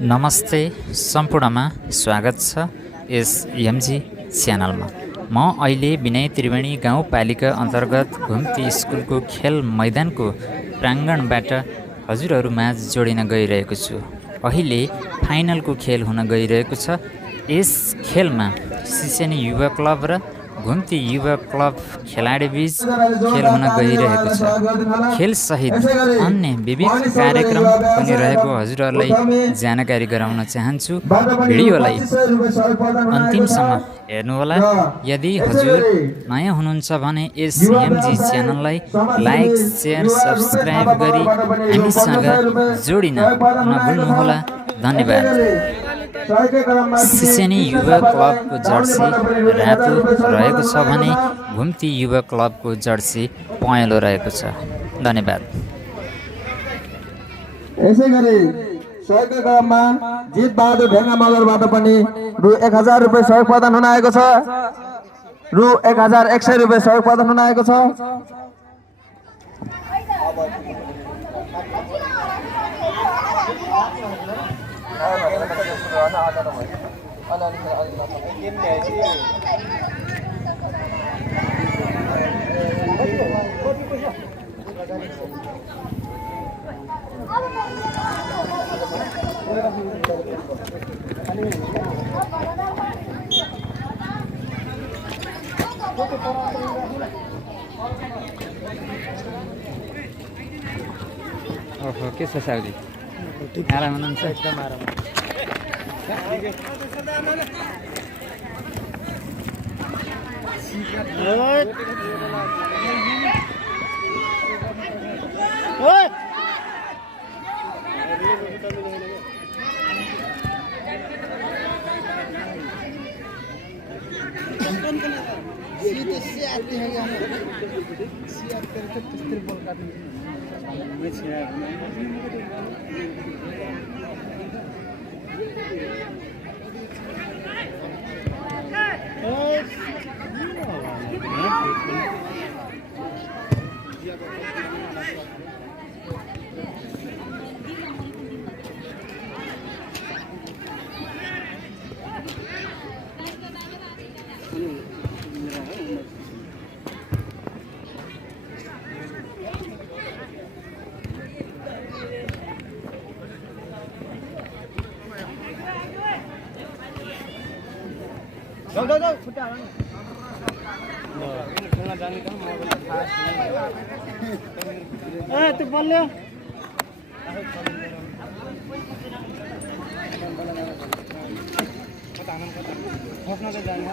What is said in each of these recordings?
नमस्ते सम्पूर्णमा स्वागत छ यस एमजी च्यानलमा। म अहिले विनय त्रिवेणी गाउँपालिका अन्तर्गत घुम्ती स्कुलको खेल मैदानको प्राङ्गणबाट हजुरहरूमाझ जोडिन गइरहेको छु। अहिले फाइनलको खेल हुन गइरहेको छ। यस खेलमा सिसेनी युवा क्लब र घुम्ती युवा क्लब खेलाडीबीच खेल हुन गइरहेको छ। खेलसहित अन्य विविध कार्यक्रम पनि रहेको हजुरहरूलाई जानकारी गराउन चाहन्छु। भिडियोलाई अन्तिमसम्म हेर्नुहोला। यदि हजुर नयाँ हुनुहुन्छ भने यस एमजी च्यानललाई लाइक, सेयर, सब्सक्राइब गरी हामीसँग जोडिन नभुल्नुहोला। धन्यवाद। सिसेनी युवा क्लबको जर्सी रातो रहेको छ भने घुम्ती युवा क्लबको जर्सी पहेँलो रहेको छ। धन्यवाद। यसै गरी सहयोगका क्रममा जित बहादुर ढेङ्गा मगरबाट पनि रु 1000 रुपियाँ सहयोग प्रदान हुन आएको छ। रु 1100 रुपियाँ सहयोग प्रदान हुन आएको छ। ओहो, के छ साउदी? आराम हुनुहुन्छ? एकदम आराम। जाऊ छुट्टा खेल्न जाने त मलाई थाहा छैन। त्यो बल्यो खोज्न त जाने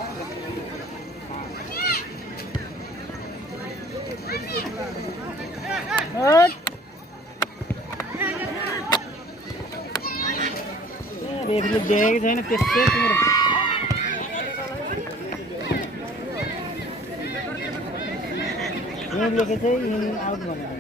रेफरीले देखेको छैन त्यस्तै तिम्रो लेखे चाहिँ आउट भनेर।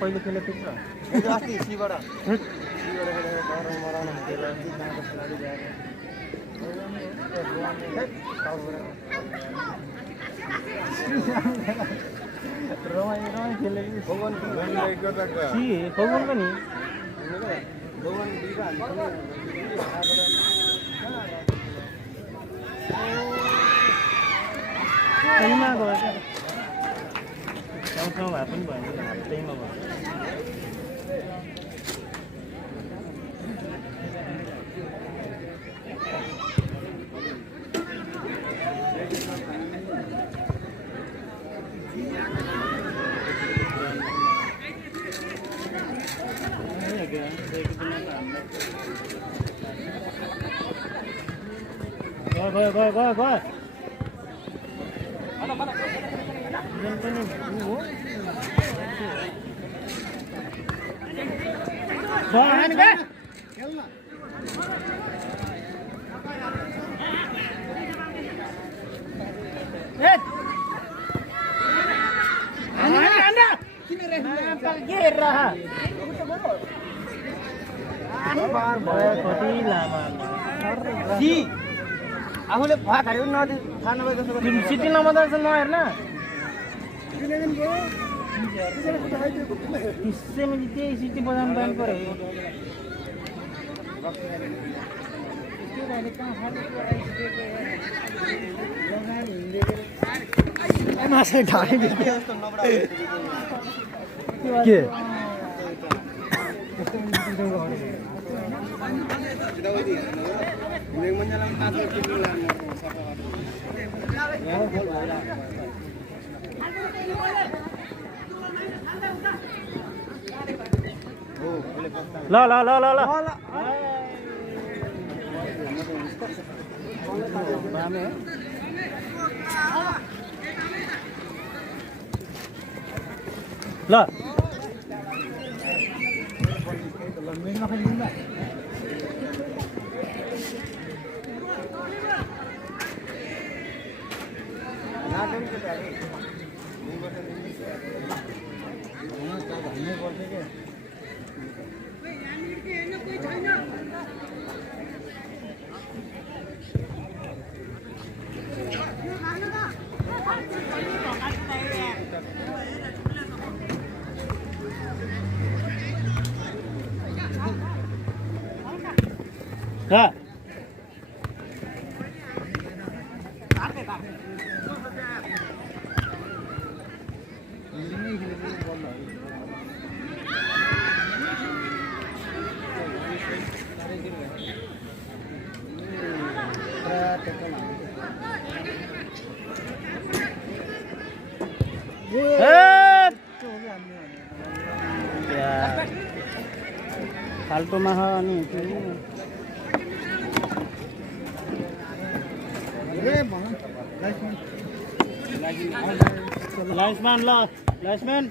पहिले खेले फिक्स अस्ति सीबाट रमाइ खेले भगवान पनि त्यहीमा गयो क्या ठाउँ भए पनि भयो त्यहीमा भयो गयो आफूले भात हाल्यो नदी खानु सिटी नमात्रै नहेर्न त्यसैमा त्यही सिटी बजाउनु जानु पर्यो के ल ल ल ल ल ल हाँ फाल्टोमा अनि लाइन्सम्यान ल लाइन्सम्यान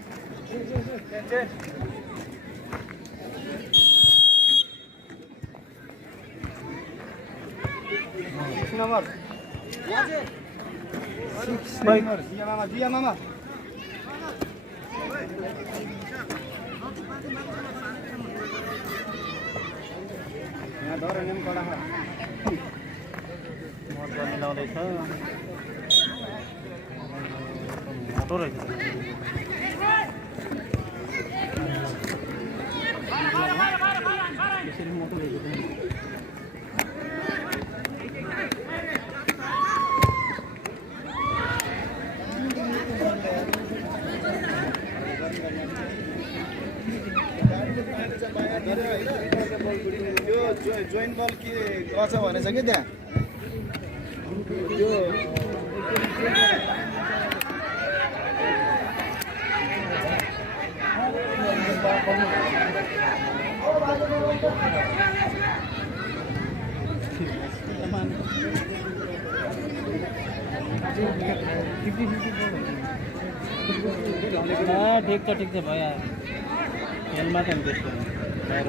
नम्बर 6 जिया मामा यहाँ डर नेम कडा मर्दा मिलाउँदैछ मोटो रहेछ त्यसरी मोटो रहेछ जोइन बल के गर्छ भनेछ कि त्यहाँ यो ठिक छ भइहाल्यो खेलमा त त्यस्तो बाहिर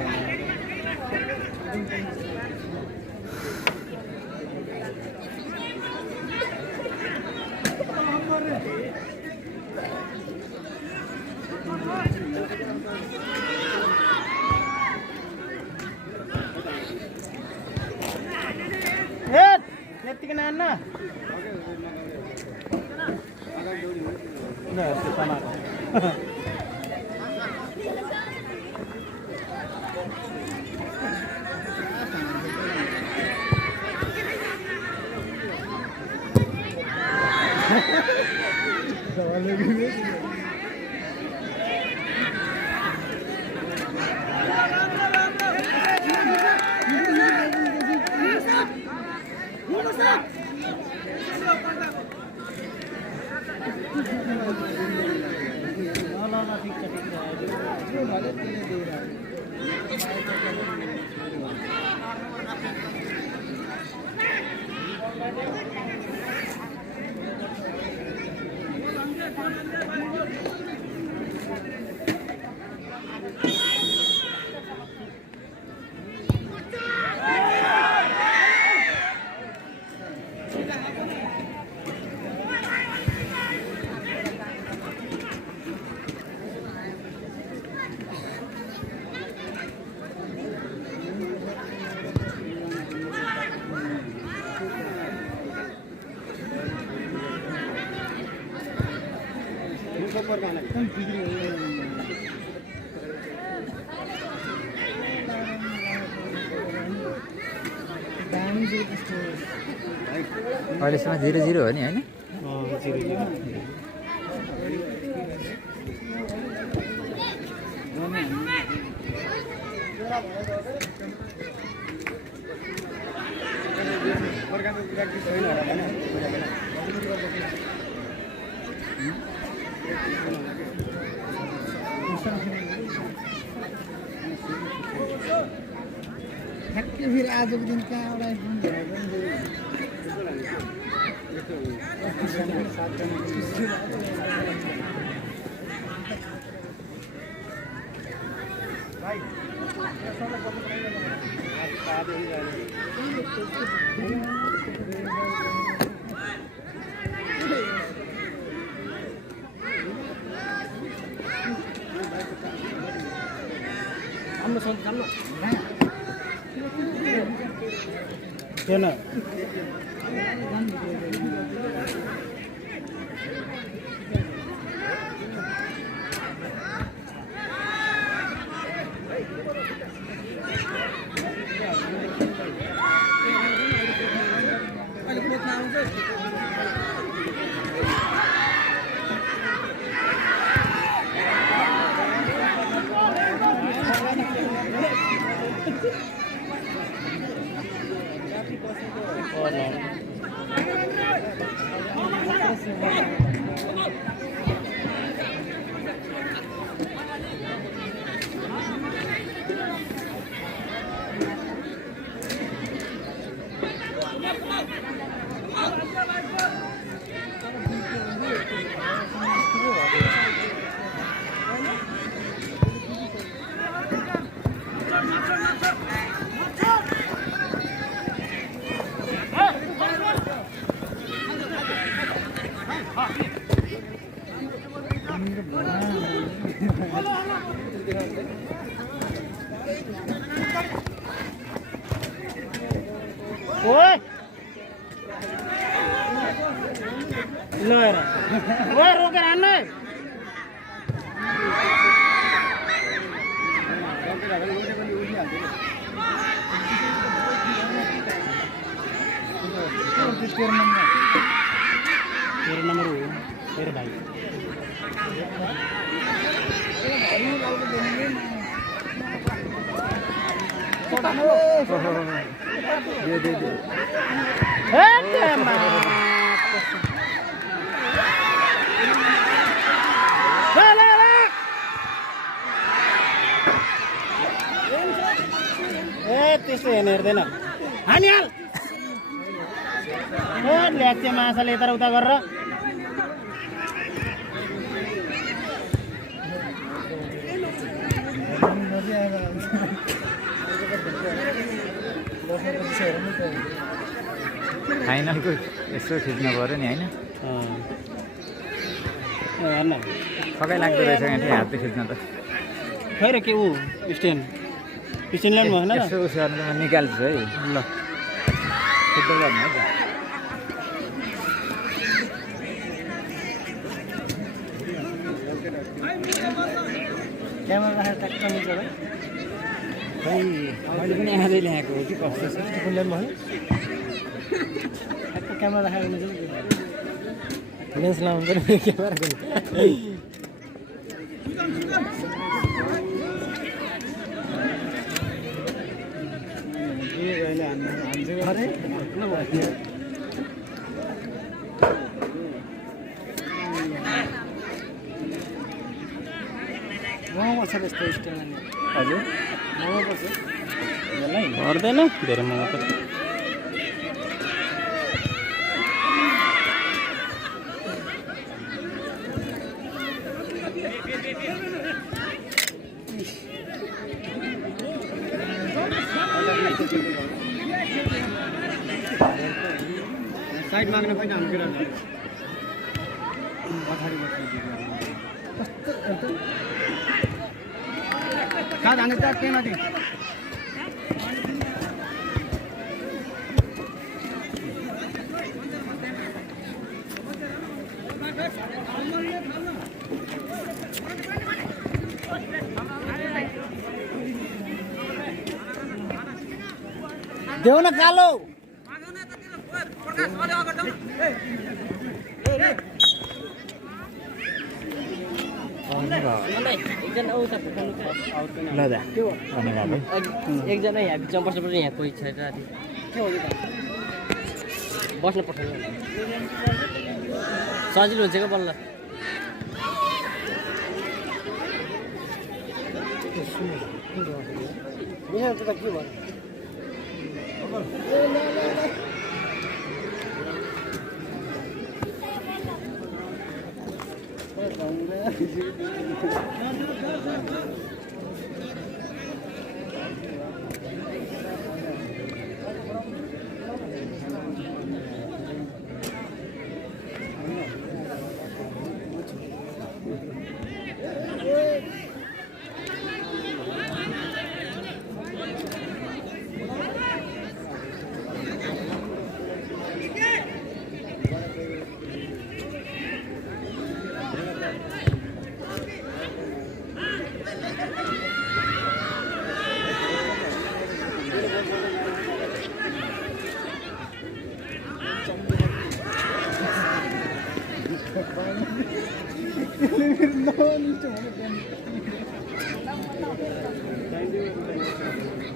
यतिकै नान्न ल त्यो समाको अहिलेसम्म 0-0 हो नि होइन? फिर आज के दिन क्या हो रहा है हम सोच कर लो क्या ना ओए लो यार ओए रोके रहने तेरा नंबर हो तेरे भाई दे त्यस्तो हेर्दैन हानी हाल ल्याक्चे माछाले यता उता गरेर फाइनलको यसो खिच्नु पऱ्यो नि होइन सबै लाग्दो रहेछ यहाँ हातले खिच्न त खै र के ऊ स्ट्यान्ड ल्याउनु भएन यसो उस गर्नु त म निकाल्छु है ल सिद्धै गर्नु है त क्यामेरा राखेर ट्याक्क मिल्छ भाइ खै मैले पनि आजै ल्याएको हो कि कस्तो छ फोन ल्याउनु भयो ट्याक्क क्यामेरा राखेर मिल्छ लेन्स लाउनु पऱ्यो क्यामेरा महँगो छ त्यस्तो स्ट्यान्ड हजुर महँगो पर्छ पर्दैन धेरै महँगो पर्छ साइड माग्न पनि हाम्रो केटाहरू कहाँ जाने त केही नदी देऊ न कालो एकजना यहाँ बिचमा बस्नुपर्छ यहाँ कोही छैन राति के हो बस्न पठाउनु सजिलो हुन्छ क्या बल्ल के भयो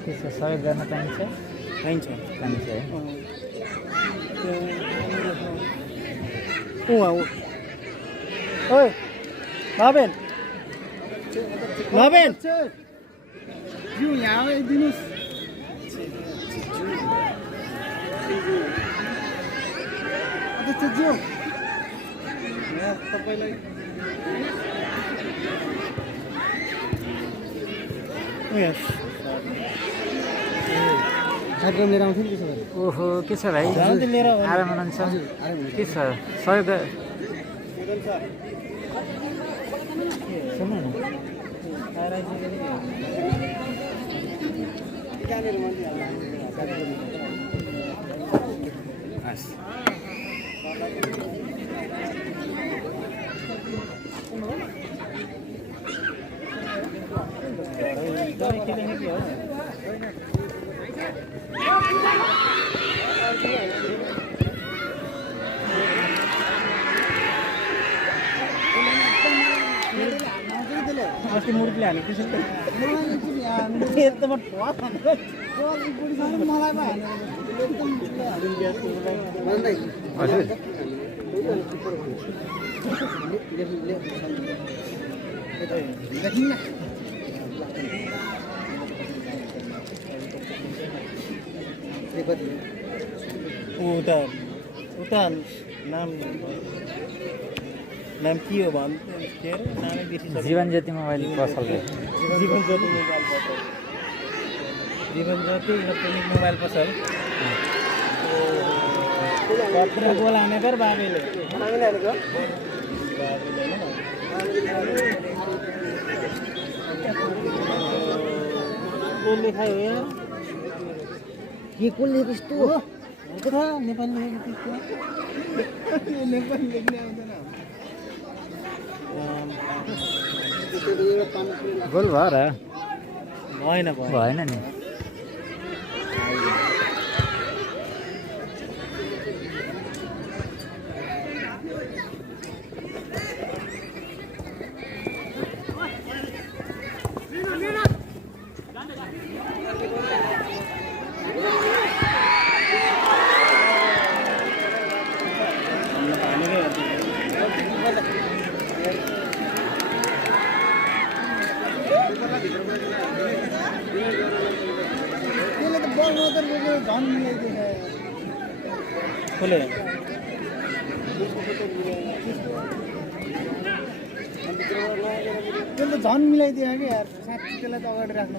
त्यसो सहयोग गर्न पाइन्छ पाइन्छ पाइन्छ है ओइ नबेन नबेन जिउ यहाँ दिनुहोस् जिउ तपाईँलाई कार्यक्रम लिएर आउँथ्यो नि त्यसो गरी ओहो के छ भाइ लिएर आराम हुनुहुन्छ के छ सहयोग सुन्नु न हस् अस्ति मुर्गीले हाल्यो त्यसो उता नाम नाम के हो भन् के अरे नामै बिर्सिसकेँ। जीवन ज्योति मोबाइल पसल रे जीवन ज्योति मोबाइल पसल। जीवन ज्योति इलेक्ट्रोनिक मोबाइल पसल। पत्र बोलाउने पर बाबेले हानेको बाबेले न बोल्ने खायो यार के को लेख्यो यस्तो हो के थाहा नेपाली लेखेको त्यस्तो नेपाली लेख्ने आउँदैन गोल भयो र भएन भएन नि खोले त्यो त झन् मिलाइदियो कि यार साँच्ची त्यसलाई त अगाडि राख्नु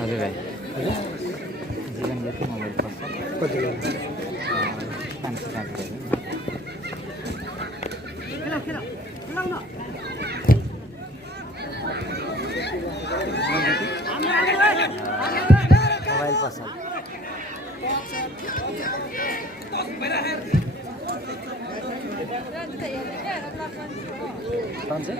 हजुर भाइ जीवन ज्योति मोबाइल पसल कति 560 मोबाइल पसल कौन से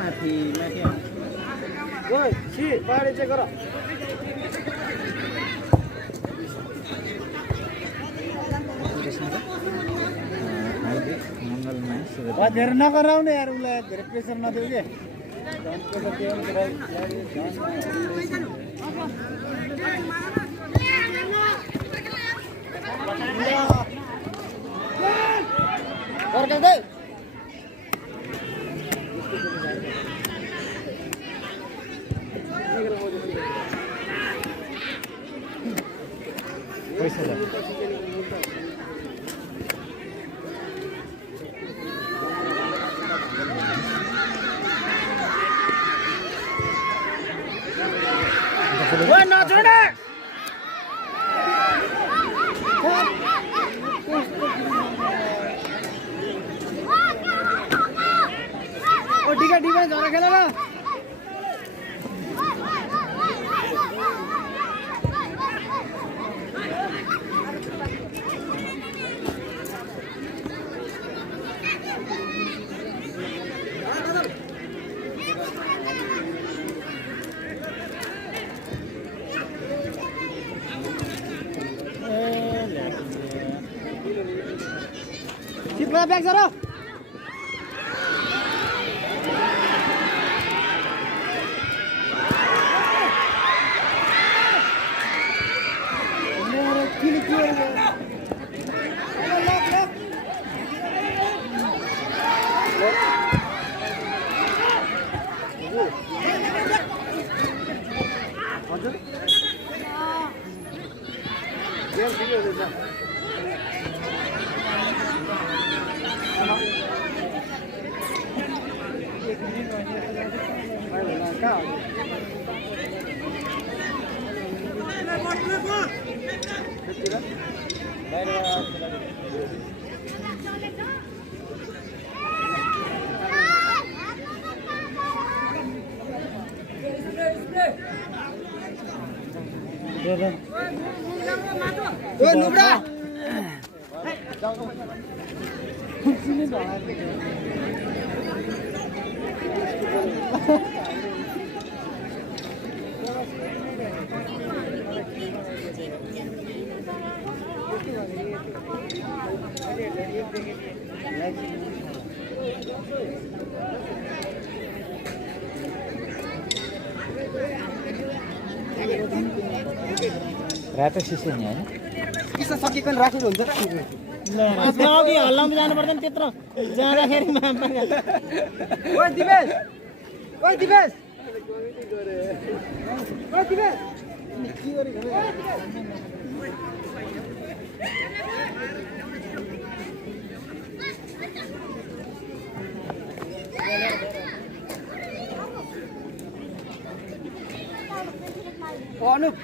माथि माथि ओइ सी पाडे चेक गर धेरै नगराउने यार उसलाई धेरै प्रेसर नदेऊ के Oi, no, छोड़े! ओ ठीक है जरा खेला ना ब्याग सर रातो सिसे नि हैन किसा सकिकन राखेको हुन्छ अघि हल्लाउनु जानु पर्दैन त्यत्रो जाँदाखेरि ओइ दिवेश ओइ दिवेश ओइ दिवेश के गरेको अनुप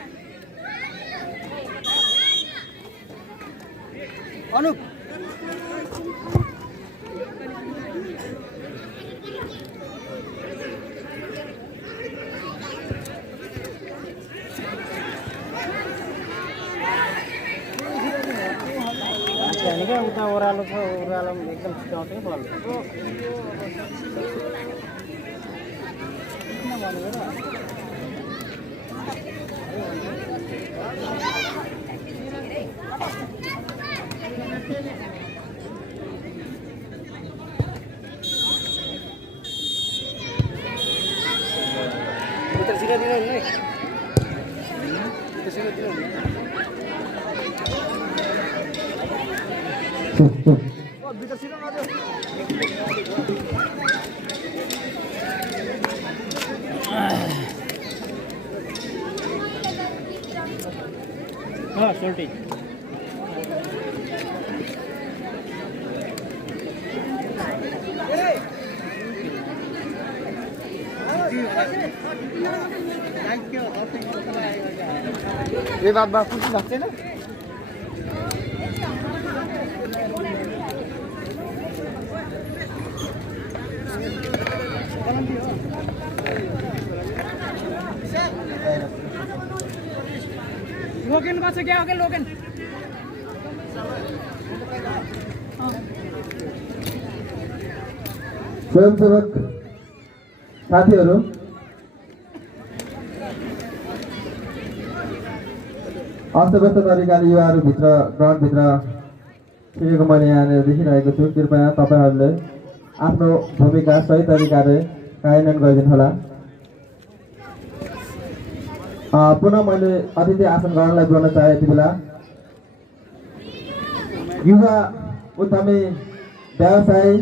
अनुप क्या उता ओह्रालो छ ओह्रालोमा एकदम छिटाउँदै बल सोल्टी ये बात बात कुछ लगते ना लोगन का क्या हो गया लोगन स्वयंसेवक साथीहरू अस्तव्यस्त तरिकाले युवाहरू भित्र ग्राउन्डभित्र छिरेको मैले यहाँनिर देखिरहेको छु। कृपया तपाईँहरूले आफ्नो भूमिका सही तरिकाले कार्यान्वयन गरिदिनुहोला। पुनः मैले अतिथि आसन ग्रहणलाई जोड्न चाहे यति बेला युवा उद्यमी व्यवसायी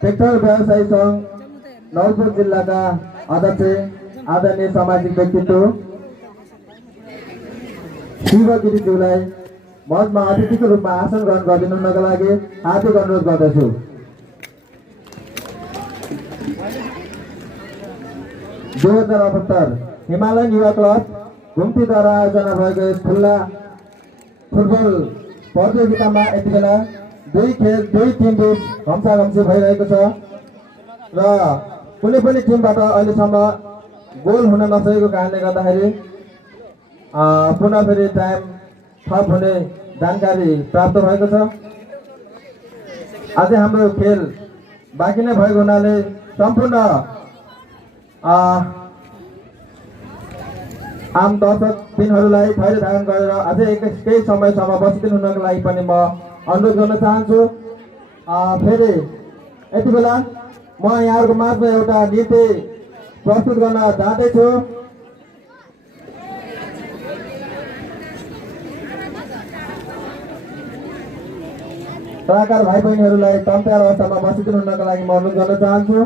ट्र्याक्टर व्यवसायी सङ्घ नवलपुर जिल्लाका अध्यक्ष आदरणीय सामाजिक व्यक्तित्व शिव गिरिज्यूलाई मञ्चमा अतिथिको रूपमा आसन ग्रहण गरिदिनुका लागि हार्दिक अनुरोध गर्दछु। दुई हजार 78 हिमालयन युवा क्लब घुम्तीद्वारा आयोजना भएको यस खुल्ला फुटबल प्रतियोगितामा यति बेला दुई टिम बीच घम्साघम्सी भइरहेको छ र कुनै पनि टिमबाट अहिलेसम्म गोल हुन नसकेको कारणले गर्दाखेरि पुनः फेरि टाइम थप हुने जानकारी प्राप्त भएको छ। अझै हाम्रो खेल बाँकी नै भएको हुनाले सम्पूर्ण आम दर्शक दिनहरूलाई थैले धारण गरेर अझै केही समयसम्म बसिदिनु हुनको लागि पनि म अनुरोध गर्न चाहन्छु। फेरि यति बेला म यहाँहरूको माझमा एउटा नृत्य प्रस्तुत गर्न चाहँदैछु। कलाकार भाइ बहिनीहरूलाई तम तयार अवस्थामा बसिदिनु हुनका लागि म अनुरोध गर्न चाहन्छु।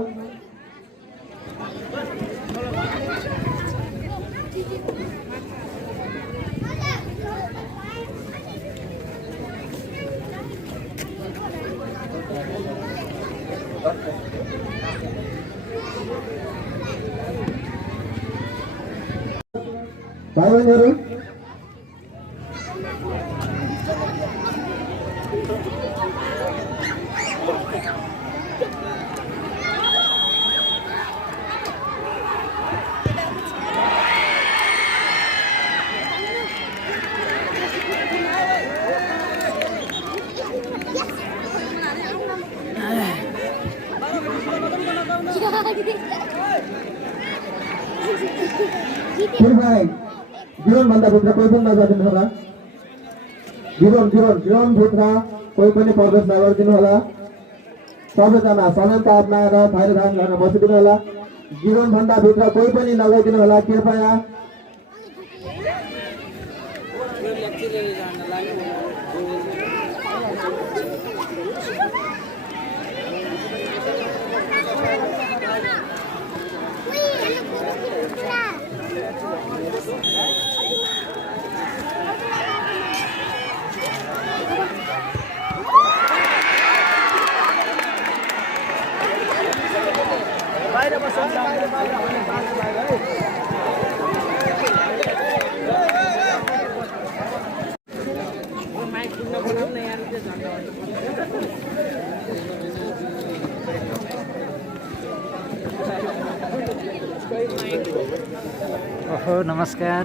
भाइ बहिनीहरू जीवनभन्दा भित्र कोही पनि नगरिदिनु होला। जीवनभित्र कोही पनि प्रवेश नगरिदिनु होला। सबैजना समानता अप्नाएर थैरो धान गर्न बसिदिनु होला। जीवनभन्दा भित्र कोही पनि नगइदिनु होला कृपया। ओहो नमस्कार।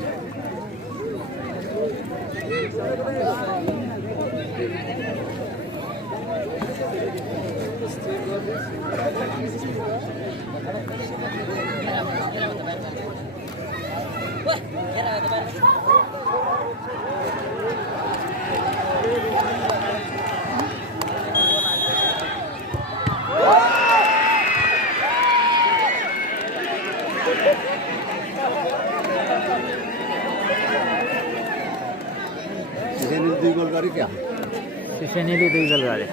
सिसेनीले 2 गोल गरे।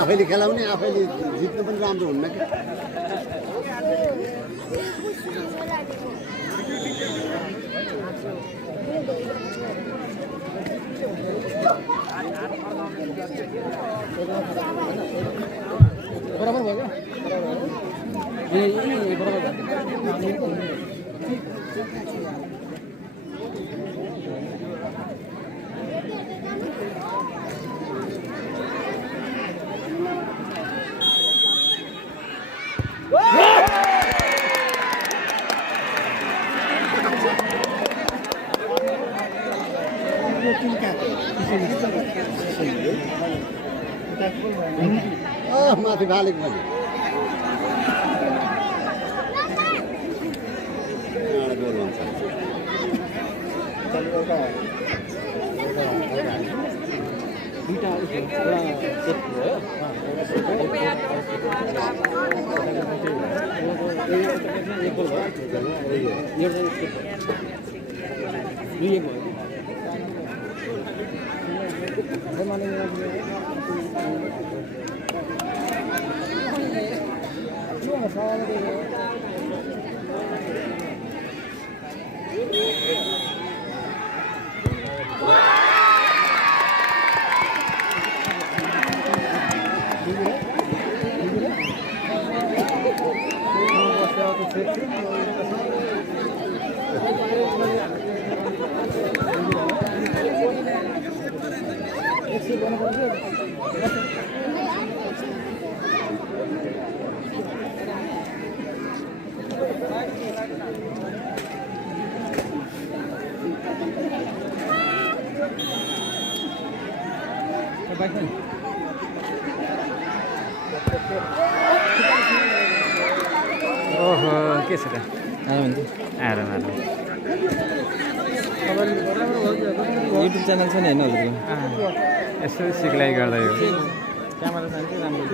आफैले खेलाउने आफैले जित्नु पनि राम्रो हुन्न क्या। बराबर भयो क्या? ए बराबर माथि भालेको पनि ओहो के छ त आएर युट्युब च्यानल छ नि होइन हजुरको यसो सिक्लाइ गर्दै हो क्यामेरा सानो राम्रो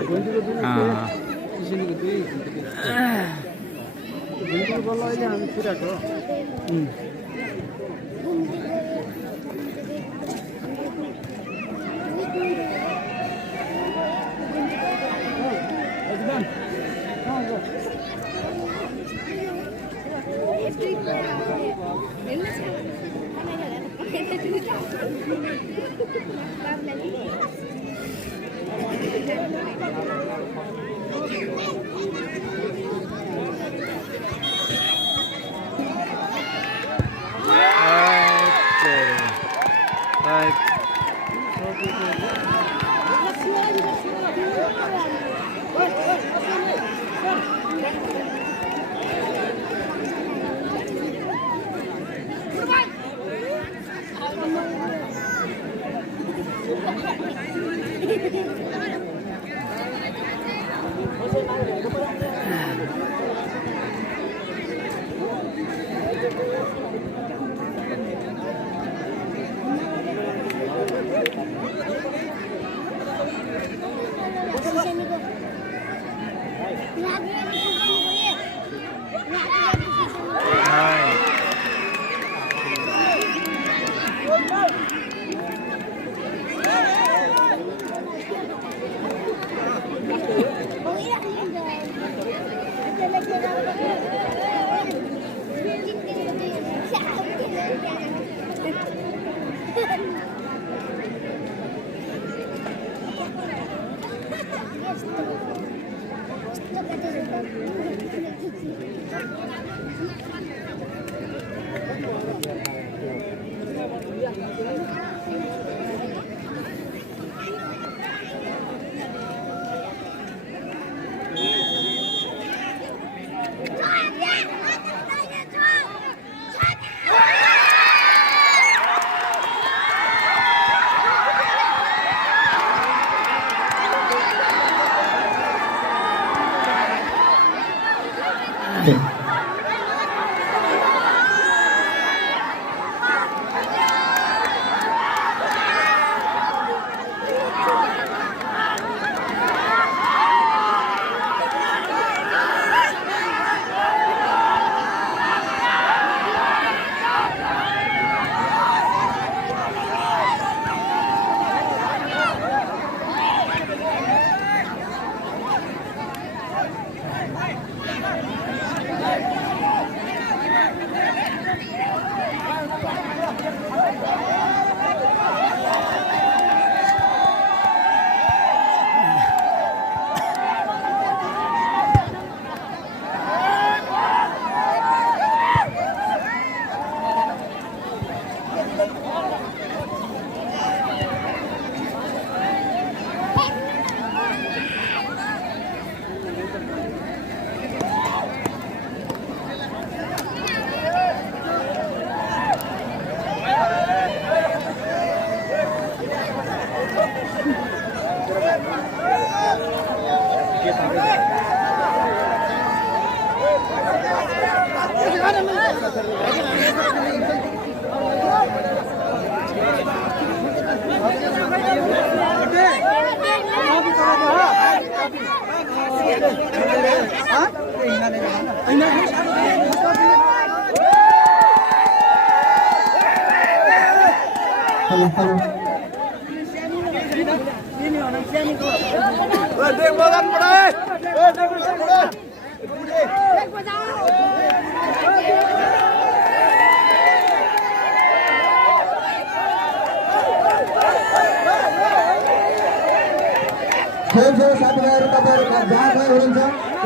साथीभाइहरू तपाईँहरू जहाँ कहीँ हुनुहुन्छ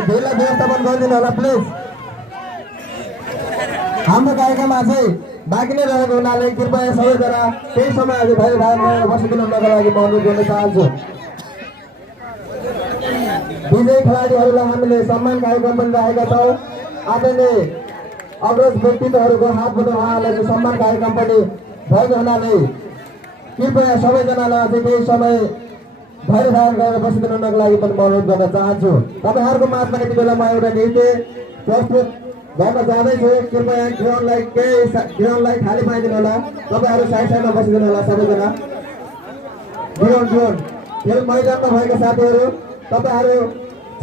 भिडलाई व्यवस्थापन गरिदिनु होला प्लिज। हाम्रो कार्यक्रम अझै बाँकी नै रहेको हुनाले कृपया सबैजना केही समय अझै भाइ बसिदिनु हुनको लागि म अनुरोध गर्न चाहन्छु। विजयी खेलाडीहरूलाई हामीले सम्मान कार्यक्रम पनि राखेका छौँ। आदरणीय अग्रज व्यक्तित्वहरूको हातबाट उहाँहरूलाई सम्मान कार्यक्रम पनि भएको हुनाले कृपया सबैजनालाई अझै केही समय धैर्य धारण गरेर बसिदिनुको लागि पनि म अनुरोध गर्न चाहन्छु। तपाईँहरूको माझमा यति बेला म एउटा नृत्य प्रस्तुत गर्न जाँदैछु कृपया ग्राउन्डलाई खाली पाइदिनु होला तपाईहरु साइडमा बसिदिनु होला सबैजना ग्राउन्ड खेल मैदानमा भएका साथीहरु तपाईहरु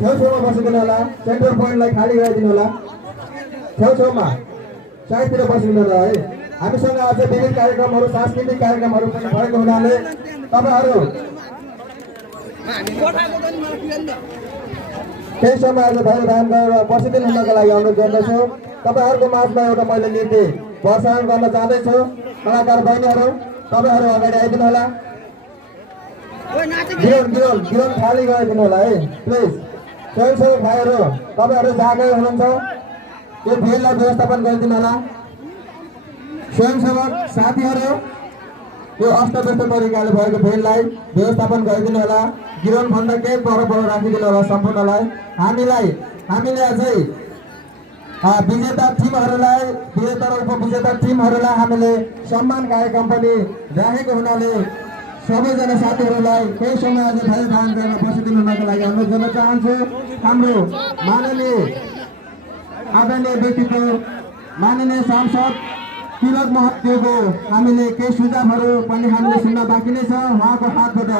छेउछेउमा बसिदिनु होला सेन्टर पोइन्टलाई खाली गराइदिनु होला छेउछेउमा साइडतिर बसिदिनु होला है हामीसँग अझै विभिन्न कार्यक्रमहरु सांस्कृतिक कार्यक्रमहरु पनि भएको हुनाले तपाईहरु केही समय आज धैर्य धारण गरेर बसिदिनु हुनका लागि अनुरोध गर्दछु तपाईहरुको माझमा एउटा मैले नृत्य प्रसारण गर्न जाँदैछु कलाकार बहिनीहरु तपाईहरु अगाडि आइदिनु होला गिरोन खाली गरिदिनु होला है प्लिज छेउछेउ भाइहरु तपाईहरु जागै हुनुहुन्छ यो भेललाई व्यवस्थापन गरिदिनु होला स्वयंसेवक साथीहरु यो अस्तव्यस्त तरिकाले भएको भेललाई व्यवस्थापन गरिदिनु होला गिरोन भन्दा केही पर राखिदिनु होला सम्पूर्णलाई हामीले अझै विजेता विजेता र उपविजेता टिमहरूलाई हामीले सम्मान कार्यक्रम पनि राखेको हुनाले सबैजना साथीहरूलाई केही समय अझै धैर्य धारण गरेर बसिदिनु हुनको लागि अनुरोध गर्न चाहन्छु हाम्रो माननीय आदरणीय व्यक्तित्व माननीय सांसद तिलक महत्वको हामीले केही सुझावहरू पनि हामीले सुन्न बाँकी नै छ उहाँको हातबाट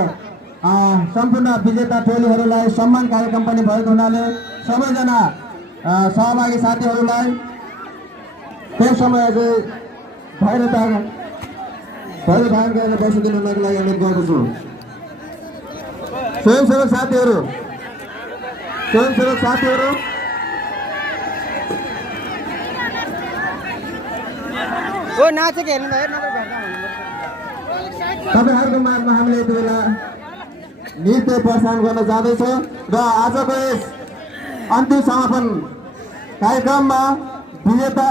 सम्पूर्ण विजेता टोलीहरूलाई सम्मान कार्यक्रम पनि भएको हुनाले सबैजना सहभागी साथीहरूलाई केही समय अझै धैर्य धारण गरेर बसिदिनु हुनको लागि अनुरोध गर्दछु स्वयंसेवक साथीहरू तपाईहरुको माझमा हामीले यति बेला नृत्य प्रसारण गर्न जाँदैछौँ र आजको यस अन्तिम समापन कार्यक्रममा विजेता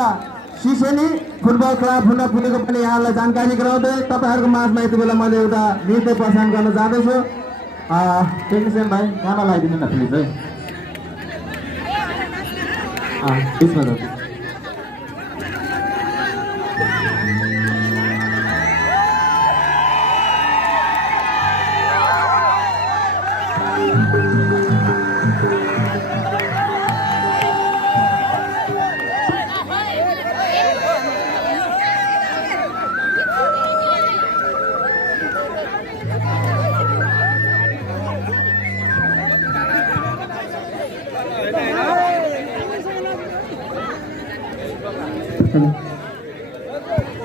सिसेनी फुटबल क्लब हुन पुगेको पनि यहाँलाई जानकारी गराउँदै तपाईहरुको माझमा यति बेला मैले एउटा नृत्य प्रसारण गर्न जाँदैछु टेक्निसियन भाइ गाना लगाइदिनु न प्लिज है बिचमा जाऊ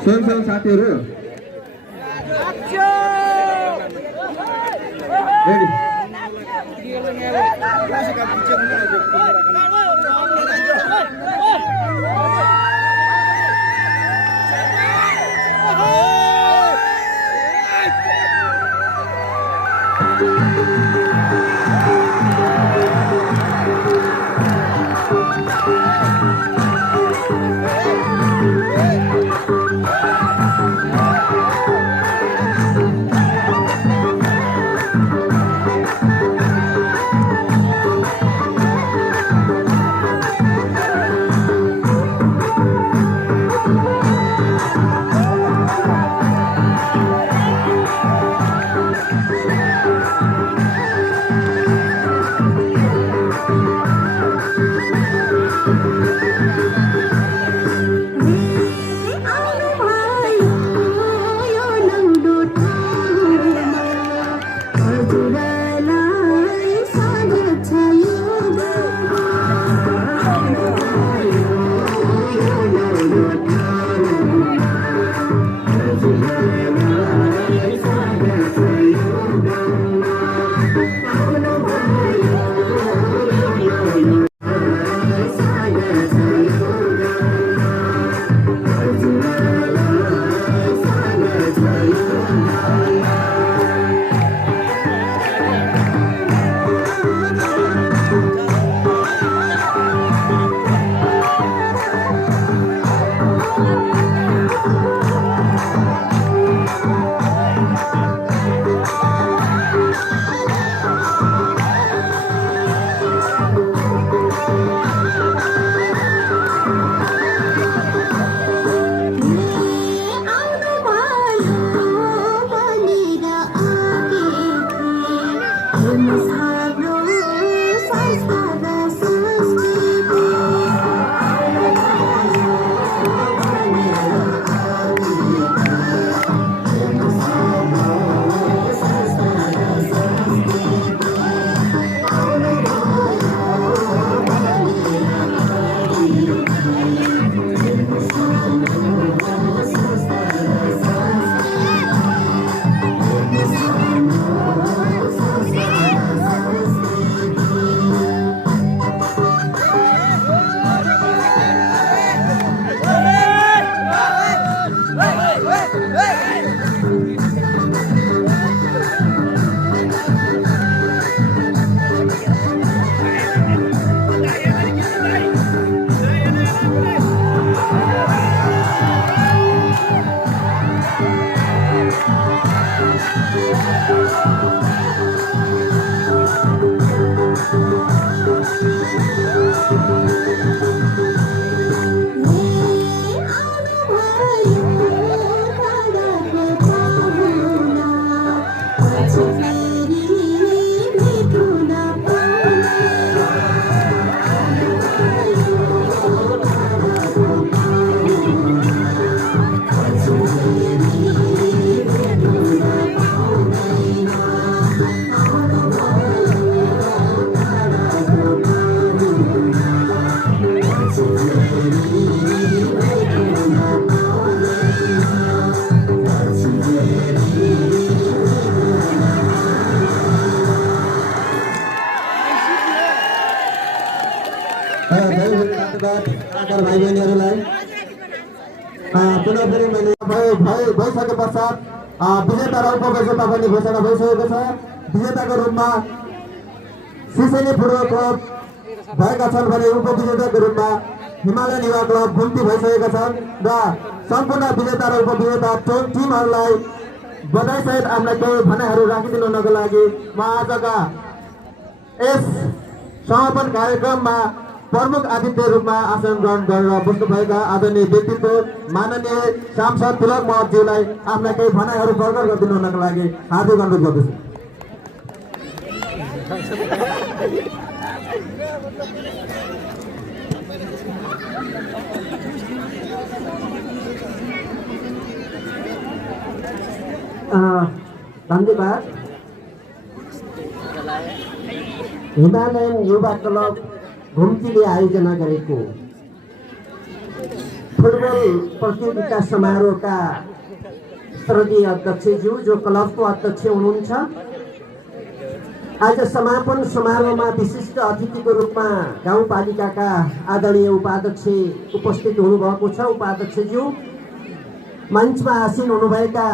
स्वयंसेवक साथीहरू रेडी कलाकार भाइ बहिनीहरूलाई पुनः फेरि मैले भइसके पश्चात विजेता र उपविजेता पनि घोषणा भइसकेको छ। विजेताको रूपमा सिसेनी फुटबल क्लब भएका छन् भने उपविजेताको रूपमा हिमालयन युवा क्लब घुम्ती भइसकेका छन् र सम्पूर्ण विजेता र उपविजेता टिमहरूलाई बधाईसहित हामीलाई केही भनाइहरू राखिदिनुको लागि म आजका यस समापन कार्यक्रममा प्रमुख अतिथि रूपमा आसन ग्रहण गरेर बस्नुभएका आदरणीय व्यक्तित्व माननीय सांसद तिलक महतज्यूलाई आफ्ना केही भनाइहरू प्रकट गरिदिनु हुनको लागि हार्दिक अनुरोध गर्दछु। धन्यवाद। हिमालयन युवा क्लब घुम्तीले आयोजना गरेको फुटबल प्रतियोगिता समारोहका श्रद्धेय अध्यक्षज्यू जो क्लबको अध्यक्ष हुनुहुन्छ, आज समापन समारोहमा विशिष्ट अतिथिको रूपमा गाउँपालिकाका आदरणीय उपाध्यक्ष उपस्थित हुनुभएको छ। उपाध्यक्षज्यू, मञ्चमा आसीन हुनुभएका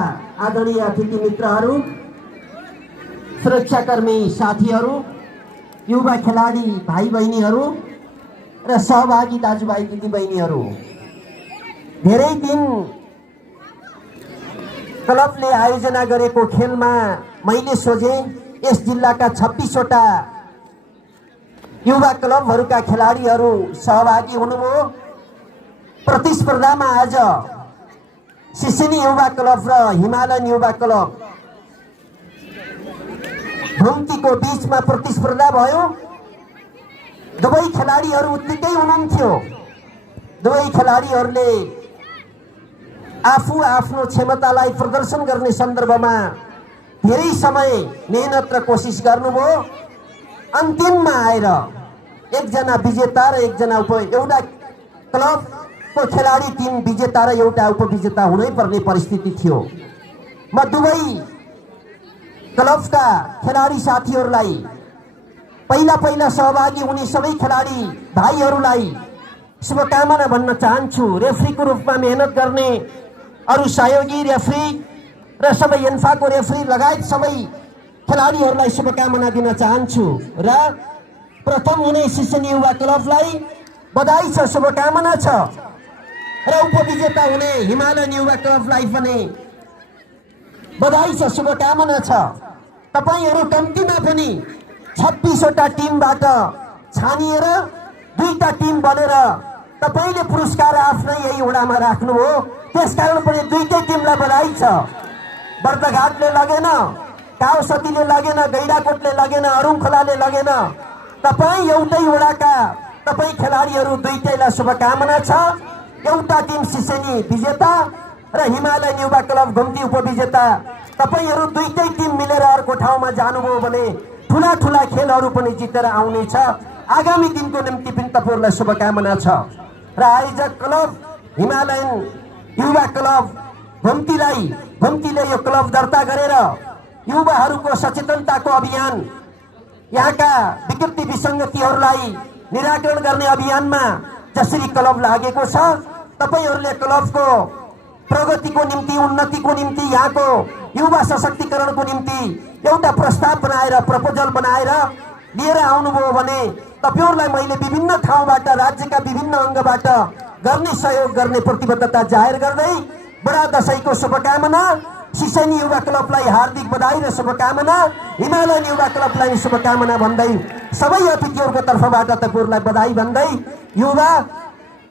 आदरणीय अतिथि मित्रहरू, सुरक्षाकर्मी साथीहरू, युवा खेलाडी भाइ बहिनीहरू र सहभागी दाजुभाइ दिदीबहिनीहरू, धेरै दिन क्लबले आयोजना गरेको खेलमा मैले सोचे यस जिल्लाका 26वटा युवा क्लबहरूका खेलाडीहरू सहभागी हुनुभयो। प्रतिस्पर्धामा आज सिसिनी युवा क्लब र हिमालयन युवा क्लब घुम्तीको बीचमा प्रतिस्पर्धा भयो। दुवै खेलाडीहरू उत्तिकै हुनुहुन्थ्यो। दुवै खेलाडीहरूले आफू आफ्नो क्षमतालाई प्रदर्शन गर्ने सन्दर्भमा धेरै समय मेहनत र कोसिस गर्नुभयो। अन्तिममा आएर एकजना विजेता र एकजना एउटा क्लबको खेलाडी टिम विजेता र एउटा उपविजेता हुनै पर्ने परिस्थिति थियो। म दुवै क्लबका खेलाडी साथीहरूलाई, पहिला सहभागी हुने सबै खेलाडी भाइहरूलाई शुभकामना भन्न चाहन्छु। रेफ्रीको रूपमा मेहनत गर्ने अरू सहयोगी रेफ्री र सबै एन्फाको रेफ्री लगायत सबै खेलाडीहरूलाई शुभकामना दिन चाहन्छु र प्रथम हुने सिसिनी युवा क्लबलाई बधाई छ, शुभकामना छ र उपविजेता हुने हिमालयन युवा क्लबलाई पनि बधाई छ, शुभकामना छ। तपाईहरू कम्तीमा पनि 26वटा टिमबाट छानिएर 2टा टिम बनेर तपाईले पुरस्कार आफ्नै यही वडामा राख्नुभयो। त्यसकारण पनि 2टै टिमलाई बधाई छ। बर्दघाटले लगेन, काउसतीले लगेन, गैडाकोटले लगेन, अरुङखोलाले लगेन। तपाईँ एउटै वडाका तपाईँ खेलाडीहरू 2टैलाई शुभकामना छ। एउटा टिम सिसेनी विजेता र हिमालयन युवा क्लब घुम्ती उपविजेता। तपाईहरू 2टै टिम मिलेर अर्को ठाउँमा जानुभयो भने ठुला खेलहरू पनि जितेर आउनेछ। आगामी दिनको निम्ति पनि तपाईहरूलाई शुभकामना छ र आयोजक क्लब हिमालयन युवा क्लब घुम्तीले यो क्लब दर्ता गरेर युवाहरूको सचेतनताको अभियान, यहाँका विकृति विसङ्गतिहरूलाई निराकरण गर्ने अभियानमा जसरी क्लब लागेको छ, तपाईहरूले क्लबको प्रगतिको निम्ति, उन्नतिको निम्ति, यहाँको युवा सशक्तिकरणको निम्ति एउटा प्रस्ताव बनाएर, प्रपोजल बनाएर लिएर आउनुभयो भने तपाईहरूलाई मैले विभिन्न ठाउँबाट, राज्यका विभिन्न अङ्गबाट गर्ने सहयोग गर्ने प्रतिबद्धता जाहेर गर्दै बडा दशैंको शुभकामना, सिसेनी युवा क्लबलाई हार्दिक बधाई र शुभकामना, हिमालयन युवा क्लबलाई शुभकामना भन्दै सबै अतिथिहरूको तर्फबाट तपाईहरूलाई बधाई भन्दै युवा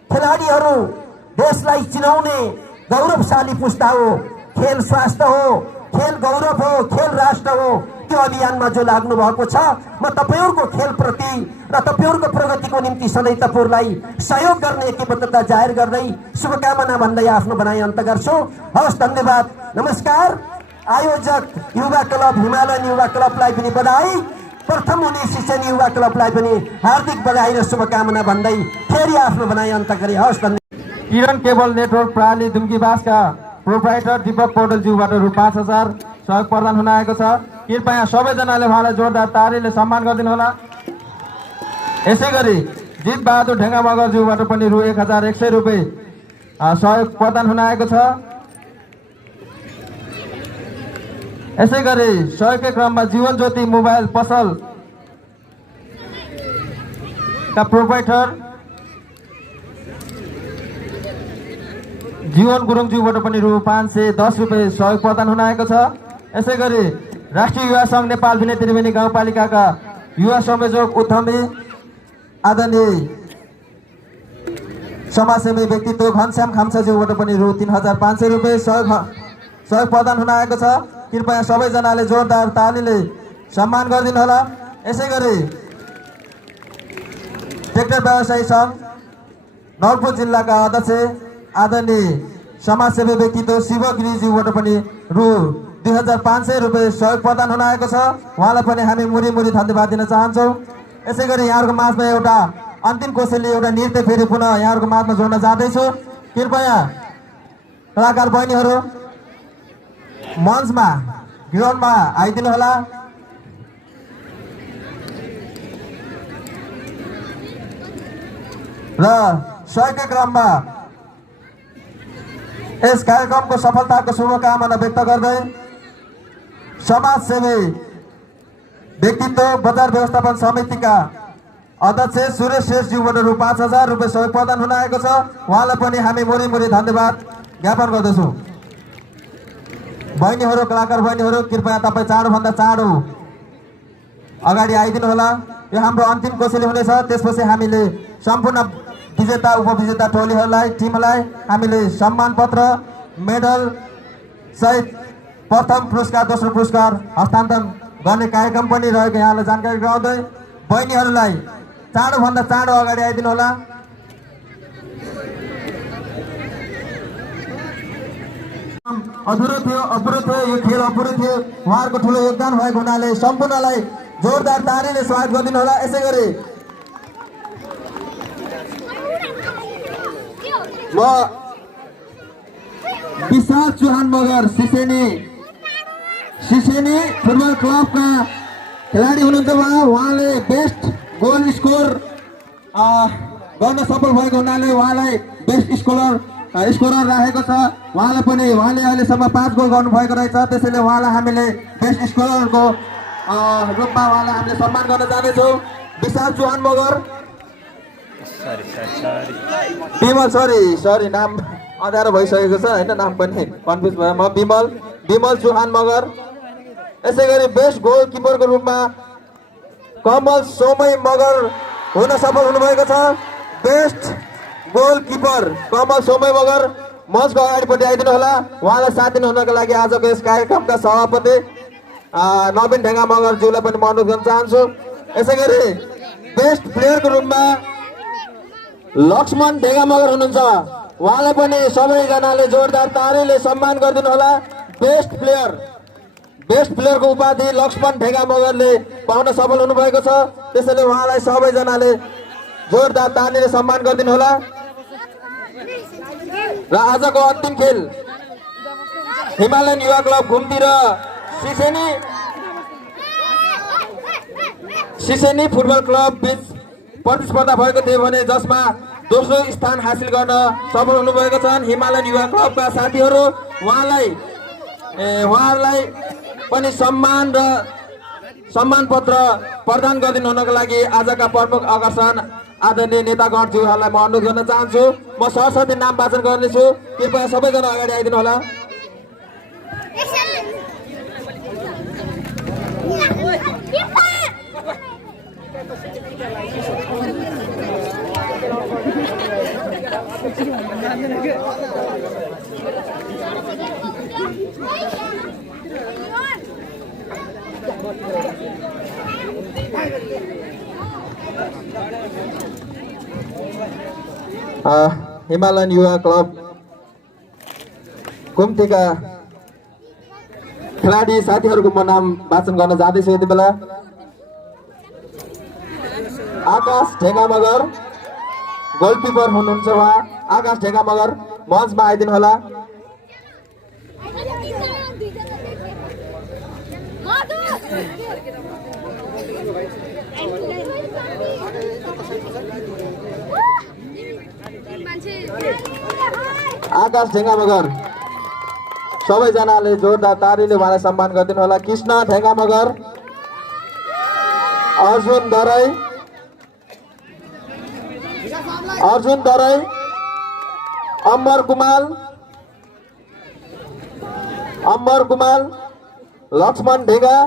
खेलाडीहरू देशलाई चिनाउने गौरवशाली पुस्ता हो। खेल स्वास्थ्य हो, खेल गौरव हो, खेल राष्ट्र हो। त्यो अभियानमा जो लाग्नु भएको छ, म तपाईहरूको खेलप्रति र तपाईहरूको प्रगतिको निम्ति सधैँ तपाईहरूलाई सहयोग गर्ने एकबद्धता जाहेर गर्दै शुभकामना भन्दै आफ्नो भनाइ अन्त गर्छु। हवस्, धन्यवाद, नमस्कार। आयोजक युवा क्लब हिमालयन युवा क्लबलाई पनि बधाई, प्रथम हुने सिसेनी युवा क्लबलाई पनि हार्दिक बधाई र शुभकामना भन्दै फेरि आफ्नो भनाइ अन्त गरे। हवस्, धन्यवाद। किरण केबल नेटवर्क प्रणाली दुम्कीबासका प्रोप्राइटर दीपक पौडेलज्यूबाट रु 5000 सहयोग प्रदान हुन आएको छ। कृपया सबैजनाले उहाँलाई जोरदार तालीले सम्मान गरिदिनु होला। यसै गरी जित बहादुर ढेङ्गा मगरज्यूबाट पनि रु 1100 रुपियाँ सहयोग प्रदान हुन आएको छ। यसै गरी सहयोगकै क्रममा जीवन ज्योति मोबाइल पसल का प्रोप्राइटर जीवन गुरुङज्यूबाट पनि रु 510 रुपियाँ सहयोग प्रदान हुन आएको छ। यसै गरी राष्ट्रिय युवा सङ्घ नेपाल विनय त्रिवेणी गाउँपालिकाका युवा संयोजक उद्यमी आदरणीय समाजसेवी व्यक्तित्व घनश्याम खाम्साज्यूबाट पनि रु 3500 रुपियाँ सहयोग प्रदान हुन आएको छ। कृपया सबैजनाले जोरदार तालीले सम्मान गरिदिनु होला। यसै गरी ट्र्याक्टर व्यवसायी सङ्घ नवलपुर जिल्लाका अध्यक्ष आदरणीय समाजसेवी व्यक्तित्व शिव गिरिज्यूबाट पनि रु 2500 रुपियाँ सहयोग प्रदान हुन आएको छ। उहाँलाई पनि हामी मुरी धन्यवाद दिन चाहन्छौँ। यसै गरी यहाँहरूको माझमा एउटा अन्तिम कोसेली एउटा नृत्य फेरि पुनः यहाँहरूको माझमा जोड्न जाँदैछु। कृपया कलाकार बहिनीहरू मञ्चमा ग्राउन्डमा आइदिनु होला। र सहयोगकै क्रममा यस कार्यक्रमको सफलताको शुभकामना व्यक्त गर्दै समाजसेवी व्यक्तित्व बजार व्यवस्थापन समितिका अध्यक्ष सुरेश श्रेष्ठज्यूबाट रु 5000 रुपियाँ सहयोग प्रदान हुन आएको छ। उहाँलाई पनि हामी मुरी धन्यवाद ज्ञापन गर्दछौँ। बहिनीहरू कलाकार बहिनीहरू कृपया तपाईँ चाँडोभन्दा चाँडो अगाडि आइदिनु होला। यो हाम्रो अन्तिम कोसेली हुनेछ। त्यसपछि हामीले सम्पूर्ण विजेता उपविजेता टोलीहरूलाई टिमलाई हामीले सम्मान पत्र मेडल सहित प्रथम पुरस्कार दोस्रो पुरस्कार हस्तान्तरण गर्ने कार्यक्रम पनि रहेको यहाँलाई जानकारी गराउँदै बहिनीहरूलाई चाँडोभन्दा चाँडो अगाडि आइदिनु होला। अधुरो थियो यो खेल अपुरो थियो। उहाँहरूको ठुलो योगदान भएको हुनाले सम्पूर्णलाई जोरदार तालीले स्वागत गरिदिनु होला। यसै गरी म विशाल चौहान मगर सिसेनी फुटबल क्लबका खेलाडी हुनुहुन्छ। उहाँले बेस्ट गोल स्कोर गर्न सफल भएको हुनाले उहाँलाई बेस्ट स्कोरर राखेको छ। उहाँले अहिलेसम्म 5 गोल गर्नुभएको रहेछ। त्यसैले उहाँलाई हामीले बेस्ट स्कोररको रूपमा उहाँलाई हामीले सम्मान गर्न जाँदैछौँ। विशाल चौहान मगर विमल सरी नाम अँध्यारो भइसकेको छ होइन, नाम पनि कन्फ्युज भयो। म विमल चौहान मगर। यसै गरी बेस्ट गोल किपरको रूपमा कमल सोमय मगर हुन सफल हुनुभएको छ। बेस्ट गोल किपर कमल सोमय मगर मञ्चको अगाडिपट्टि आइदिनु होला। उहाँलाई साथ दिनु हुनको लागि आजको यस कार्यक्रमका सभापति नवीन ढेङ्गा मगरज्यूलाई पनि म अनुरोध गर्न चाहन्छु। यसै गरी बेस्ट प्लेयरको रूपमा लक्ष्मण ढेङ्गा मगर हुनुहुन्छ। उहाँलाई पनि सबैजनाले जोरदार तालीले सम्मान गरिदिनु होला। बेस्ट प्लेयरको उपाधि लक्ष्मण ढेङ्गा मगरले पाउन सफल हुनुभएको छ। त्यसैले उहाँलाई सबैजनाले जोरदार तालीले सम्मान गरिदिनु होला। र आजको अन्तिम खेल हिमालयन युवा क्लब घुम्ती र सिसेनी फुटबल क्लब बीच प्रतिस्पर्धा भएको थियो भने जसमा दोस्रो स्थान हासिल गर्न सफल हुनुभएको छन् हिमालयन युवा क्लबका साथीहरू। उहाँहरूलाई पनि सम्मान पत्र प्रदान गरिदिनु हुनको लागि आजका प्रमुख आकर्षण आदरणीय नेतागणज्यूहरूलाई म अनुरोध गर्न चाहन्छु। म सरस्वती नाम वाचन गर्नेछु। कृपया सबैजना अगाडि आइदिनु होला। हिमालयन युवा क्लब घुम्तीका खेलाडी साथीहरूको म नाम वाचन गर्न जाँदैछु। यति बेला आकाश ढेङ्गा मगर गोलकिपर हुनुहुन्छ। उहाँ आकाश ढेङ्गा मगर मञ्चमा आइदिनु होला। आकाश ढेङ्गा मगर सबैजनाले जोरदार तालीले उहाँलाई सम्मान गरिदिनु होला। कृष्ण ढेङ्गा मगर, अर्जुन दराई, अमर कुमाल, लक्ष्मण ढेगा,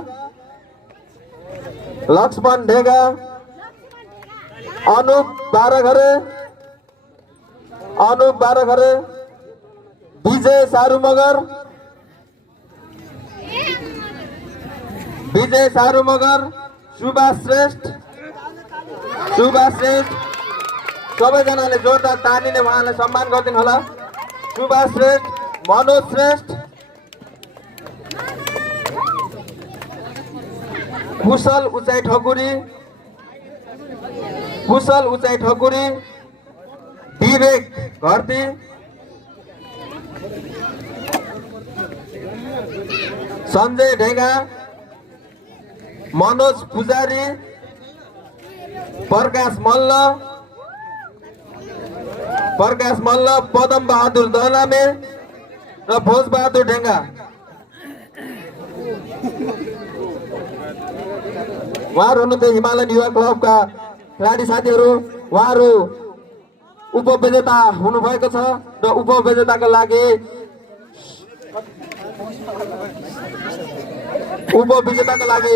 अनुप बारघरे, विजय सारू मगर, सुभाष श्रेष्ठ, सबैजनाले जोरदार तालीले उहाँलाई सम्मान गरिदिनु होला। सुभाष श्रेष्ठ, मनोज श्रेष्ठ, कुशल उचाइ ठकुरी, विवेक घरती, सञ्जय ढेगा, मनोज पुजारी, प्रकाश मल्ल, पदम बहादुर दलामे र भोज बहादुर ढेङ्गा। उहाँहरू हुनुहुन्थ्यो हिमालयन युवा क्लबका खेलाडी साथीहरू। उहाँहरू उपविजेता हुनुभएको छ र उपविजेताको लागि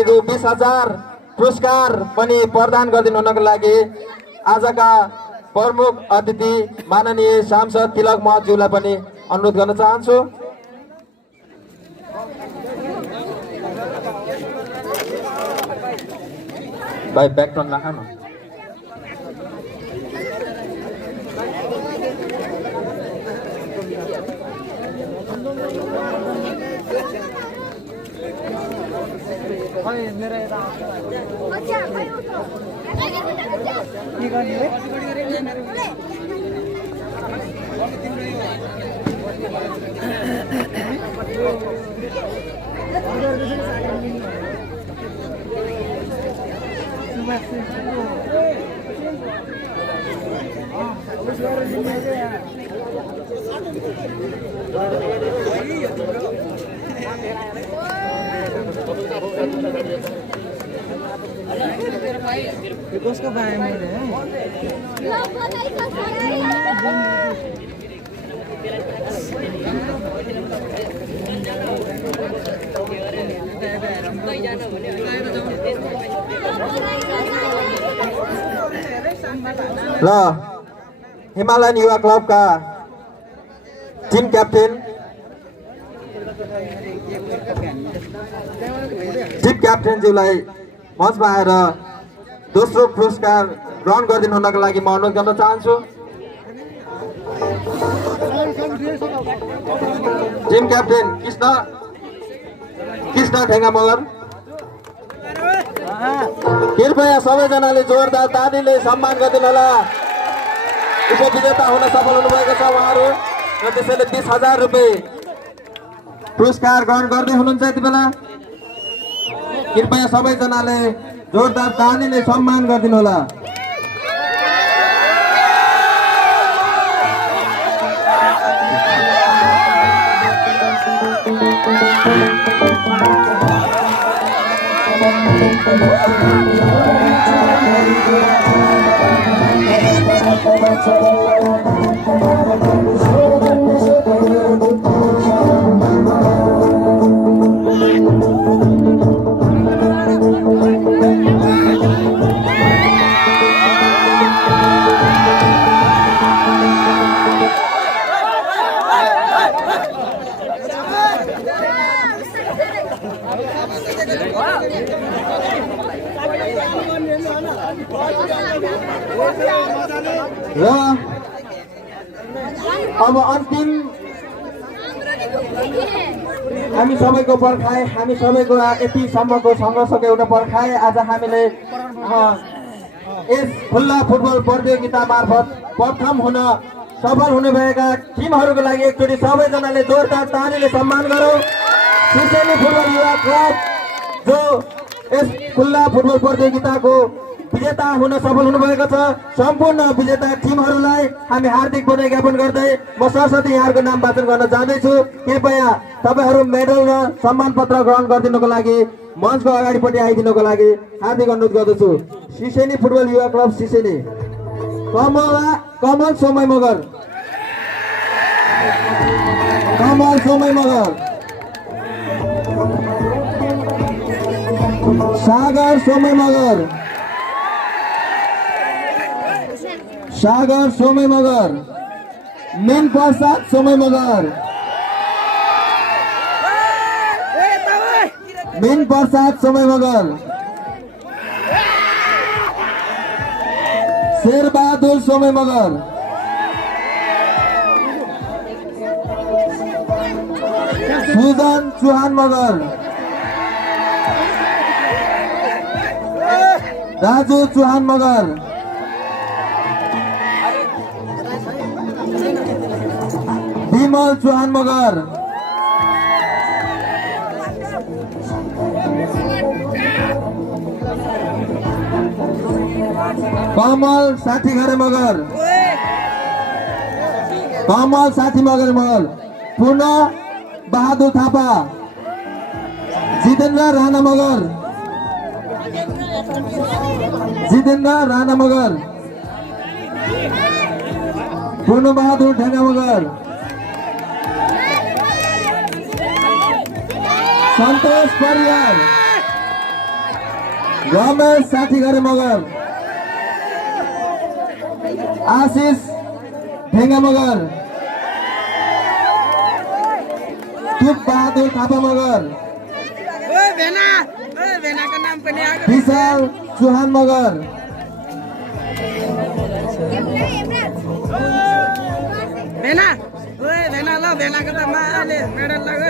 रु 20,000 पुरस्कार पनि प्रदान गरिदिनु हुनको लागि आजका प्रमुख अतिथि माननीय सांसद तिलक महतज्यूलाई पनि अनुरोध गर्न चाहन्छु। भाइ ब्याकग्राउन्ड राख न। कसको बारेमा ल हिमालयन युवा क्लबका टिम क्याप्टेन ज्यूलाई मञ्चमा आएर दोस्रो पुरस्कार ग्रहण गरिदिनु हुनको लागि म अनुरोध गर्न चाहन्छु। टिम क्याप्टेन कृष्ण ढेङ्गा मगर, कृपया सबैजनाले जोरदार तालीले सम्मान गरिदिनु होला। उपविजेता हुन सफल हुनुभएको छ उहाँहरू र त्यसैले 20,000 रुपियाँ पुरस्कार ग्रहण गर्दै हुनुहुन्छ। यति बेला कृपया सबैजनाले जोरदार तालीले सम्मान गरिदिनु होला। र अब अन्तिम हामी सबैको पर्खाइ, हामी सबैको यतिसम्मको सङ्घर्षको एउटा पर्खाइ आज हामीले यस खुल्ला फुटबल प्रतियोगिता मार्फत प्रथम हुन सफल हुनुभएका टिमहरूको लागि एकचोटि सबैजनाले जोरदार तालीले सम्मान गरौँ। सुसेनी फुटबल युवा क्लब जो यस खुल्ला फुटबल प्रतियोगिताको विजेता हुन सफल हुनुभएको छ। सम्पूर्ण विजेता टिमहरूलाई हामी हार्दिक बधाई ज्ञापन गर्दै म सरस्वती यहाँहरूको नाम वाचन गर्न जाँदैछु। कृपया तपाईँहरू मेडल र सम्मान पत्र ग्रहण गरिदिनुको लागि मञ्चको अगाडिपट्टि आइदिनुको लागि हार्दिक अनुरोध गर्दछु। सिसेनी फुटबल युवा क्लब सिसेनी, कमल सोमय मगर, कमल सोमय मगर, सागर सोमय मगर, सागर सोमय मगर, मीन प्रसाद सोमय मगर, मीन प्रसाद सोमय मगर, शेरबहादुर सोमय मगर, सुजन चौहान मगर, राजू चौहान मगर, विमल चौहान मगर, कमल साठी घरे मगर, कमल साठी मगर मगर, पुनः बहादुर थापा, जितेन्द्र राणा मगर, जितेन्द्र राणा मगर, पूर्ण बहादुर ढेंगा मगर, संतोष परियार, रमेश साठी घरे मगर, आशीष ढेंगा मगर, तुप बहादुर थापा मगर, विशाल चौहान मगर, भेना ल भेनाको त माले मेडल लगे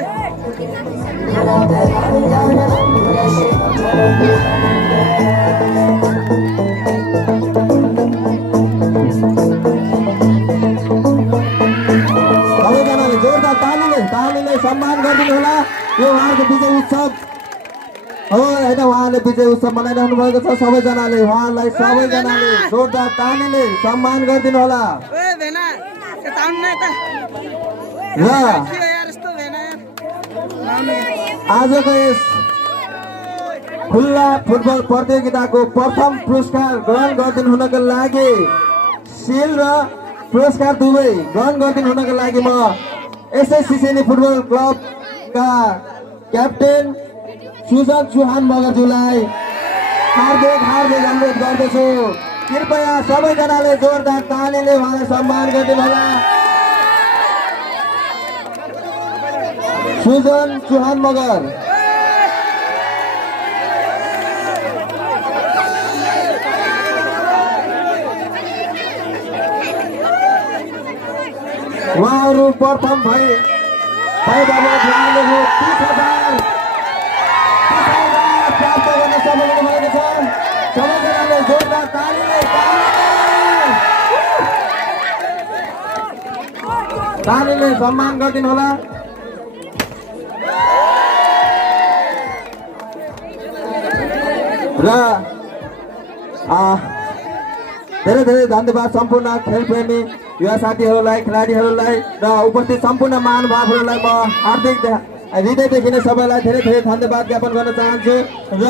सबैजनाले जोरदार तालीले सम्मान गरिदिनु होला। यो उहाँको विजय उत्सव हो होइन, उहाँले विजय उत्सव मनाइरहनु भएको छ। सबैजनाले उहाँलाई सबैजनाले जोरदार तालीले सम्मान गरिदिनु होला। र आजको यस खुल्ला फुटबल प्रतियोगिताको प्रथम पुरस्कार ग्रहण गरिदिनु हुनको लागि सिल र पुरस्कार दुवै ग्रहण गरिदिनु हुनको लागि म एसएस सिसेनी फुटबल क्लबका क्याप्टेन सुजन चौहान मगरज्यूलाई हार्दिक अनुरोध गर्दछु। कृपया सबैजनाले जोरदार तालीले उहाँलाई सम्मान गरिदिनु होला। सुजन चौहान मगर, उहाँहरू प्रथम भइबाबु 30,000 प्राप्त गर्न सफल हुनुभएको छ। सबैजनाले जोरदार तालीले सम्मान गरिदिनु होला। र धेरै धेरै धन्यवाद सम्पूर्ण खेलप्रेमी युवा साथीहरूलाई, खेलाडीहरूलाई र उपस्थित सम्पूर्ण महानुभावहरूलाई म हार्दिक हृदयदेखि नै सबैलाई धेरै धेरै धन्यवाद ज्ञापन गर्न चाहन्छु। र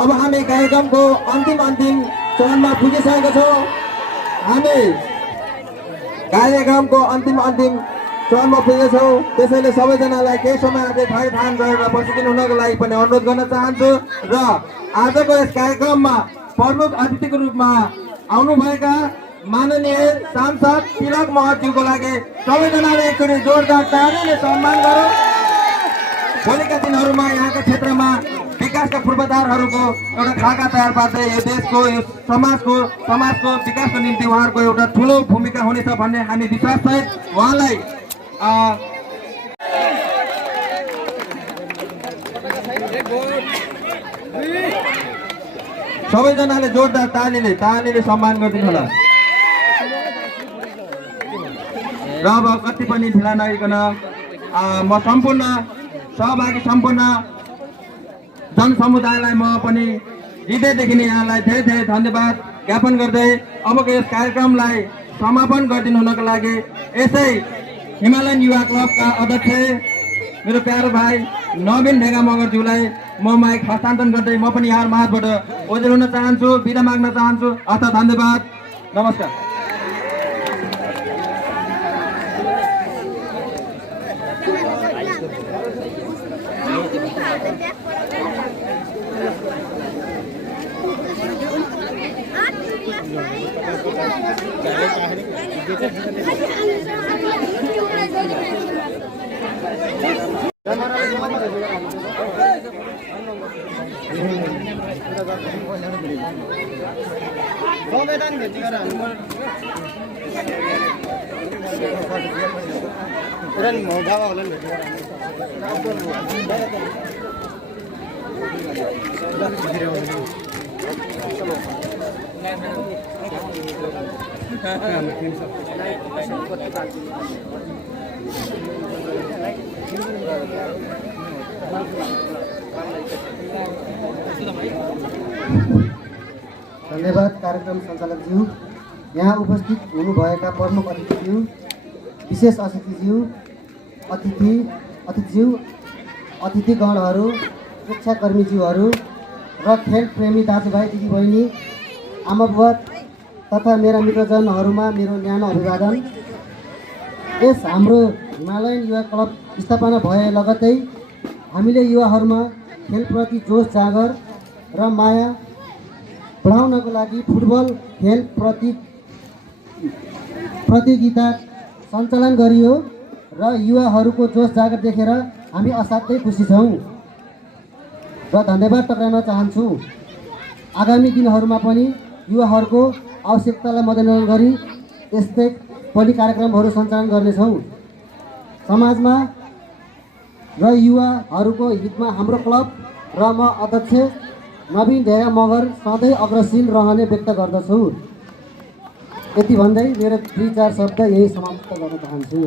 अब हामी कार्यक्रमको अन्तिम चरणमा पुगिसकेका छौँ। हामी कार्यक्रमको अन्तिम चरणमा पुगेछौँ। त्यसैले सबैजनालाई केही समय अझै थैथान गरेर बसिदिनु हुनको लागि पनि अनुरोध गर्न चाहन्छु। र आजको यस कार्यक्रममा प्रमुख अतिथिको रूपमा आउनुभएका माननीय सांसद तिलक महतज्यूको लागि सबैजनाले एकचोटि जोरदार तालीले सम्मान गरौँ। भोलिका दिनहरूमा यहाँका क्षेत्रमा विकासका पूर्वाधारहरूको एउटा खाका तयार पार्दै यो देशको, यो समाजको विकासको निम्ति उहाँहरूको एउटा ठुलो भूमिका हुनेछ भन्ने हामी विश्वाससहित उहाँलाई सबैजनाले जोरदार तालीले सम्मान गरिदिनु होला। र अब कति पनि ढिला नगरिकन म सम्पूर्ण सहभागी सम्पूर्ण जनसमुदायलाई म पनि हृदयदेखि नै यहाँलाई धेरै धेरै धन्यवाद ज्ञापन गर्दै अबको यस कार्यक्रमलाई समापन गरिदिनु हुनको लागि यसै हिमालयन युवा क्लबका अध्यक्ष मेरो प्यारो भाइ नवीन ढेगा मगरज्यूलाई म माइक हस्तान्तरण गर्दै म पनि यहाँ माझबाट ओजेल हुन चाहन्छु, बिदा माग्न चाहन्छु। हस्त धन्यवाद, नमस्कार। धन्यवाद कार्यक्रम सञ्चालकज्यू, यहाँ उपस्थित हुनुभएका प्रमुख अतिथिज्यू, विशेष अतिथिज्यू, अतिथिगणहरू, शिक्षाकर्मीज्यूहरू र खेल प्रेमी दाजुभाइ दिदीबहिनी, आमाबुवा तथा मेरा मित्रजनहरूमा मेरो न्यानो अभिवादन। यस हाम्रो हिमालयन युवा क्लब स्थापना भए लगत्तै हामीले युवाहरूमा खेलप्रति जोस जागर र माया बढाउनको लागि फुटबल खेल प्रतियोगिता सञ्चालन गरियो र युवाहरूको जोस जागर देखेर हामी असाध्यै खुसी छौँ र धन्यवाद टक्राउन चाहन्छु। आगामी दिनहरूमा पनि युवाहरूको आवश्यकतालाई मध्यनजर गरी यस्तै पनि कार्यक्रमहरू सञ्चालन गर्नेछौँ। समाजमा र युवाहरूको हितमा हाम्रो क्लब र म अध्यक्ष नवीन ढेगा मगर सधैँ अग्रशील रहने व्यक्त गर्दछु। यति भन्दै मेरो 2-4 शब्द यही समाप्त गर्न चाहन्छु।